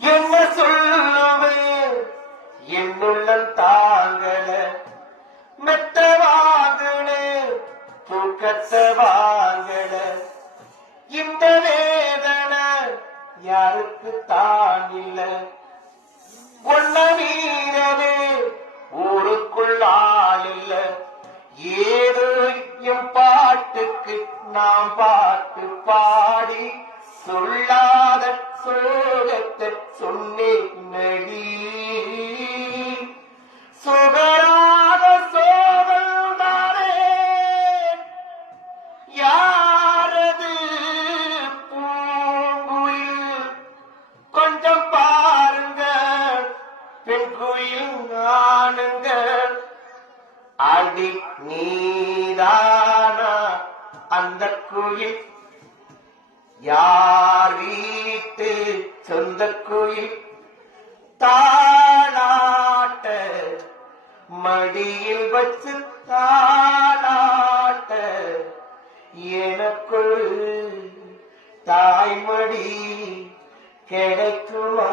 என்ன சொல்லுவேன் என்னுள்ளம் தாங்கல மெத்த வாங்குனே தூக்கத்தை வாங்கல இந்த வேதனை யாருக்கு தான் இல்ல ஒன்ன மீறவே ஊருக்குள் ஆள் இல்ல ஏதோ என் பாட்டுக்கு நாம் பாட்டு பாடி சொல்லாத சோகத்தை சொன்னேன் நடி சுகராத சோகந்தாரே யாரது பூங்குயில் கொஞ்சம் பாருங்க பெண் குயில் ஆணுங்க அடி நீதானா அந்த குயில் யார் வீட்டு சொந்த குயில் தாளாட்ட மடியில் வச்சு தாளாட்ட எனக்குள் தாய்மடி கிடைக்குமா?